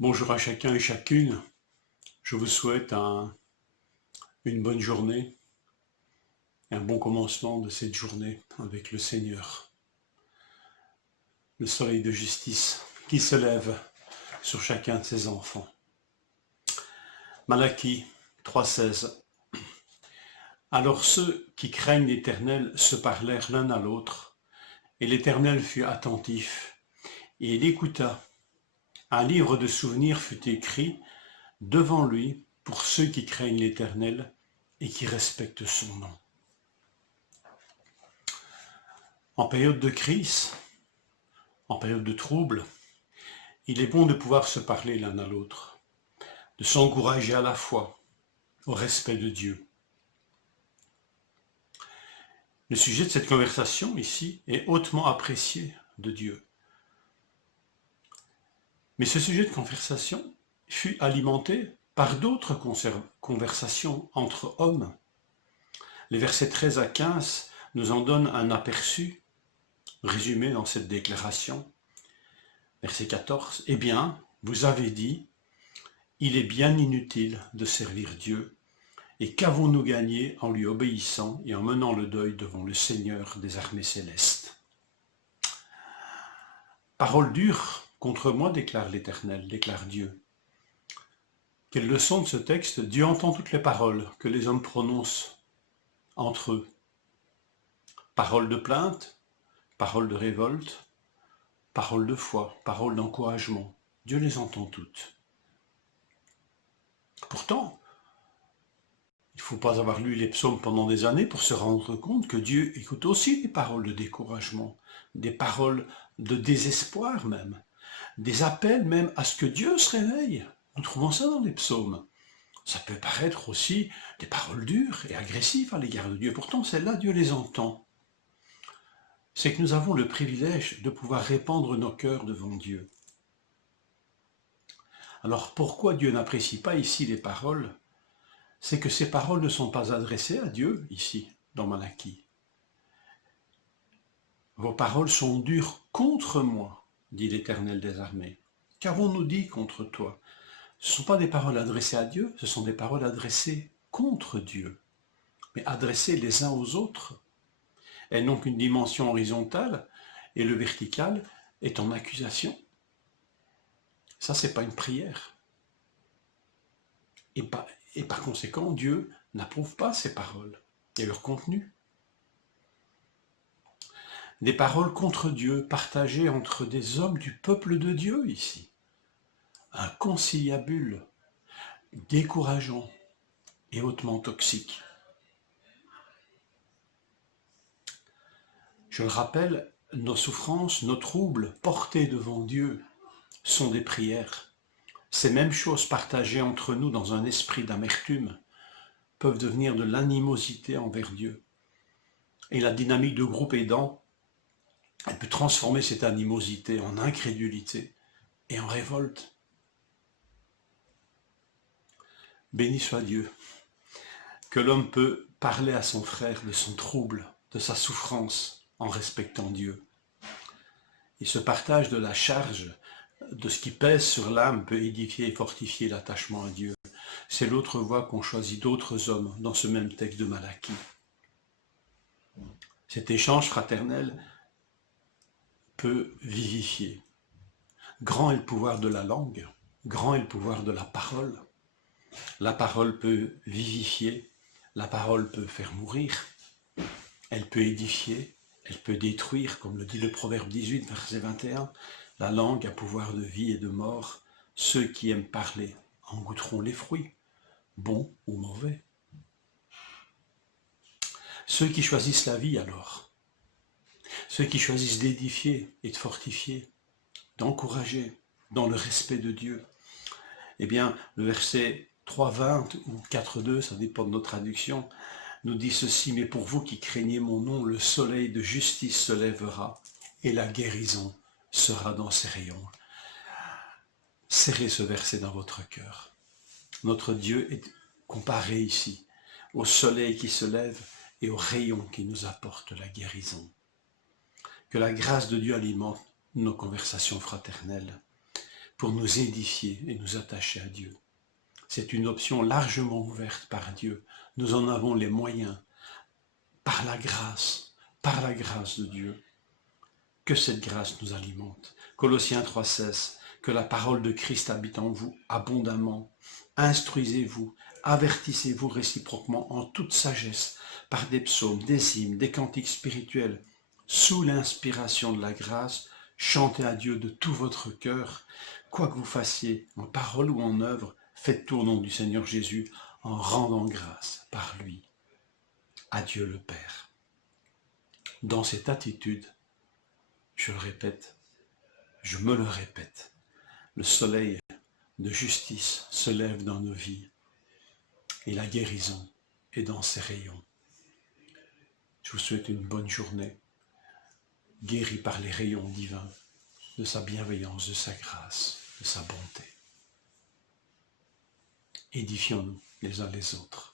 Bonjour à chacun et chacune. Je vous souhaite une bonne journée, un bon commencement de cette journée avec le Seigneur. Le soleil de justice qui se lève sur chacun de ses enfants. Malachie 3,16. Alors ceux qui craignent l'Éternel se parlèrent l'un à l'autre, et l'Éternel fut attentif, et il écouta. Un livre de souvenirs fut écrit devant lui pour ceux qui craignent l'Éternel et qui respectent son nom. En période de crise, en période de trouble, il est bon de pouvoir se parler l'un à l'autre, de s'encourager à la foi, au respect de Dieu. Le sujet de cette conversation ici est hautement apprécié de Dieu. Mais ce sujet de conversation fut alimenté par d'autres conversations entre hommes. Les versets 13 à 15 nous en donnent un aperçu, résumé dans cette déclaration. Verset 14, « Eh bien, vous avez dit, il est bien inutile de servir Dieu, et qu'avons-nous gagné en lui obéissant et en menant le deuil devant le Seigneur des armées célestes ?» Parole dure contre moi, déclare l'Éternel, déclare Dieu. Quelle leçon de ce texte? Dieu entend toutes les paroles que les hommes prononcent entre eux. Paroles de plainte, paroles de révolte, paroles de foi, paroles d'encouragement. Dieu les entend toutes. Pourtant, il ne faut pas avoir lu les psaumes pendant des années pour se rendre compte que Dieu écoute aussi des paroles de découragement, des paroles de désespoir même, des appels même à ce que Dieu se réveille. Nous trouvons ça dans les psaumes. Ça peut paraître aussi des paroles dures et agressives à l'égard de Dieu. Pourtant, celles-là, Dieu les entend. C'est que nous avons le privilège de pouvoir répandre nos cœurs devant Dieu. Alors pourquoi Dieu n'apprécie pas ici les paroles? C'est que ces paroles ne sont pas adressées à Dieu ici, dans Malachie. Vos paroles sont dures contre moi, dit l'Éternel des armées. Qu'avons-nous dit contre toi? Ce ne sont pas des paroles adressées à Dieu, ce sont des paroles adressées contre Dieu, mais adressées les uns aux autres. Elles n'ont qu'une dimension horizontale, et le vertical est en accusation. Ça, c'est pas une prière. Et par conséquent, Dieu n'approuve pas ces paroles et leur contenu. Des paroles contre Dieu partagées entre des hommes du peuple de Dieu ici. Un conciliabule décourageant et hautement toxique. Je le rappelle, nos souffrances, nos troubles portés devant Dieu sont des prières. Ces mêmes choses partagées entre nous dans un esprit d'amertume peuvent devenir de l'animosité envers Dieu. Et la dynamique de groupe aidant, elle peut transformer cette animosité en incrédulité et en révolte. Béni soit Dieu, que l'homme peut parler à son frère de son trouble, de sa souffrance, en respectant Dieu. Et ce partage de la charge, de ce qui pèse sur l'âme, peut édifier et fortifier l'attachement à Dieu. C'est l'autre voie qu'ont choisi d'autres hommes dans ce même texte de Malachie. Cet échange fraternel peut vivifier. Grand est le pouvoir de la langue, grand est le pouvoir de la parole. La parole peut vivifier, la parole peut faire mourir, elle peut édifier, elle peut détruire, comme le dit le Proverbe 18, verset 21. La langue a pouvoir de vie et de mort. Ceux qui aiment parler en goûteront les fruits, bons ou mauvais. Ceux qui choisissent la vie alors, ceux qui choisissent d'édifier et de fortifier, d'encourager dans le respect de Dieu, eh bien, le verset 3.20 ou 4.2, ça dépend de notre traduction, nous dit ceci, « Mais pour vous qui craignez mon nom, le soleil de justice se lèvera et la guérison sera dans ses rayons. » Serrez ce verset dans votre cœur. Notre Dieu est comparé ici au soleil qui se lève et aux rayons qui nous apportent la guérison. Que la grâce de Dieu alimente nos conversations fraternelles pour nous édifier et nous attacher à Dieu. C'est une option largement ouverte par Dieu. Nous en avons les moyens, par la grâce de Dieu. Que cette grâce nous alimente. Colossiens 3,16, que la parole de Christ habite en vous abondamment. Instruisez-vous, avertissez-vous réciproquement en toute sagesse, par des psaumes, des hymnes, des cantiques spirituels, sous l'inspiration de la grâce, chantez à Dieu de tout votre cœur, quoi que vous fassiez, en parole ou en œuvre, faites tout au nom du Seigneur Jésus, en rendant grâce par lui à Dieu le Père. Dans cette attitude, je le répète, je me le répète, le soleil de justice se lève dans nos vies et la guérison est dans ses rayons. Je vous souhaite une bonne journée, guérie par les rayons divins de sa bienveillance, de sa grâce, de sa bonté. Édifions-nous les uns les autres.